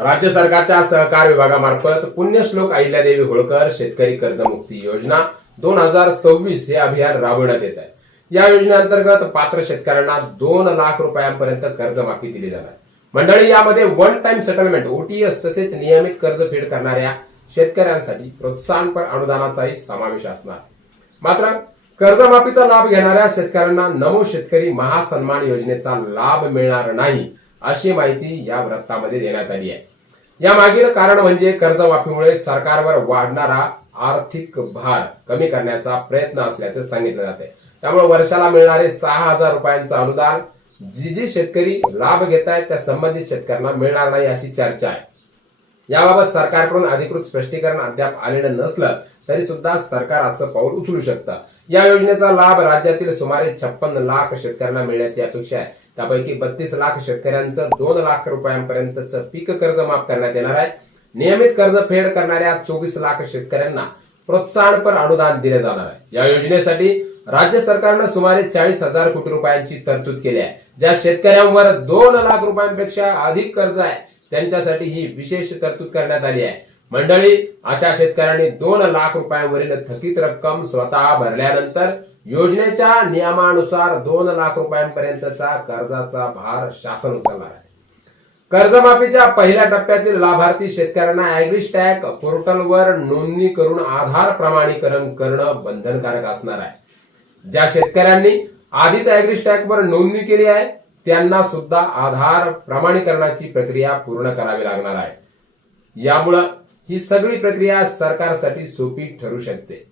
राज्य सरकारच्या सहकार विभागामार्फत पुण्यश्लोक अहिल्यादेवी होळकर शेतकरी कर्जमुक्ती योजना 2026 हे अभियान राबवण्यात येत आहे। या योजनेअंतर्गत पात्र शेतकऱ्यांना 2 लाख रुपयांपर्यंत कर्जमाफी दिली जाणार आहे। मंडळी, यामध्ये वन टाइम सेटलमेंट OTS तसेच नियमित कर्जफेड करणाऱ्या शेतकऱ्यांसाठी प्रोत्साहनपर अनुदानाचाही समावेश असणार आहे। मात्र कर्जमाफीचा लाभ घेणाऱ्या शेतकऱ्यांना नमो शेतकरी महासन्मान योजनेचा लाभ मिळणार नाही, अशी माहिती या वृत्तामध्ये देण्यात आली आहे। या मागील कारण म्हणजे कर्जमाफीमुळे सरकारवर वाढणारा आर्थिक भार कमी करण्याचा प्रयत्न असल्याचे सांगितले जाते। त्यामुळे वर्षाला मिळणारे 6,000 रुपयांचे अनुदान जी शेतकरी लाभ घेत आहेत त्या संबंधित शेतकऱ्यांना मिळणार नाही, अशी चर्चा आहे। याबाबत सरकारकडून अधिकृत स्पष्टीकरण अद्याप आलेलं नसलं तरी सुद्धा सरकार असं पाऊल उचलू शकतं। या योजनेचा लाभ राज्यातील सुमारे 56 लाख शेतकऱ्यांना मिळण्याची अपेक्षा आहे। त्यापैकी 32 लाख शेतकऱ्यांचं 2 लाख रुपयांपर्यंतचं पीक कर्ज माफ करण्यात येणार आहे। नियमित कर्ज फेड करणाऱ्या 24 लाख शेतकऱ्यांना प्रोत्साहनपर अनुदान दिले जाणार आहे। या योजनेसाठी राज्य सरकारनं सुमारे 40,000 कोटी रुपयांची तरतूद केली आहे। ज्या शेतकऱ्यांवर 2 लाख रुपयांपेक्षा अधिक कर्ज आहे त्यांच्यासाठी ही विशेष तरतूद करण्यात आली आहे। मंडळी, अशा शेतकऱ्यांनी 2 लाख रुपयांवरील थकीत रक्कम स्वतः भरल्यानंतर योजनेच्या नियमानुसार 2 लाख रुपयांपर्यंतचा कर्जाचा भार शासन उचलणार आहे। कर्जमाफीच्या पहिल्या टप्प्यातील लाभार्थी शेतकऱ्यांना ॲग्रीस्टॅक पोर्टलवर नोंदणी करून आधार प्रमाणीकरण करणं बंधनकारक असणार आहे। ज्या शेतकऱ्यांनी आधीच ॲग्रीस्टॅकवर नोंदणी केली आहे त्यांना सुद्धा आधार प्रमाणीकरणाची प्रक्रिया पूर्ण करावी लागणार आहे। यामुळे ही सगळी प्रक्रिया सरकारसाठी सोपी ठरू शकते।